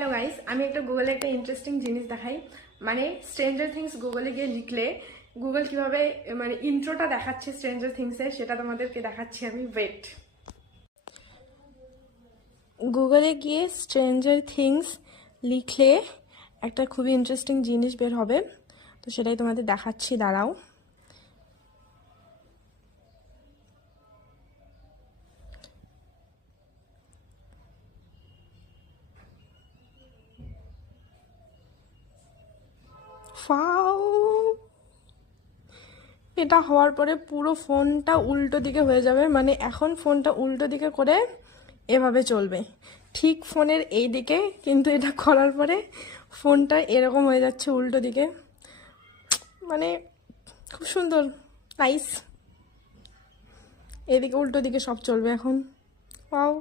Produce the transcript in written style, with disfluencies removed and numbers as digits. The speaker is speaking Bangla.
হ্যালো গাইস, আমি একটা গুগলে একটা ইন্টারেস্টিং জিনিস দেখাই। মানে স্ট্রেঞ্জার থিংস গুগলে গিয়ে লিখলে গুগল কিভাবে মানে ইন্ট্রোটা দেখাচ্ছে স্ট্রেঞ্জার থিংসের, সেটা তোমাদেরকে দেখাচ্ছি আমি। ওয়েট, গুগলে গিয়ে স্ট্রেঞ্জার থিংস লিখলে একটা খুবই ইন্টারেস্টিং জিনিস বের হবে, তো সেটাই তোমাদের দেখাচ্ছি, দাঁড়াও। ফাও, এটা হওয়ার পরে পুরো ফোনটা উল্টো দিকে হয়ে যাবে। মানে এখন ফোনটা উল্টো দিকে করে এভাবে চলবে, ঠিক ফোনের এই দিকে, কিন্তু এটা করার পরে ফোনটা এরকম হয়ে যাচ্ছে উল্টো দিকে। মানে খুব সুন্দর, নাইস। এদিকে উল্টো দিকে সব চলবে এখন। ওয়াও।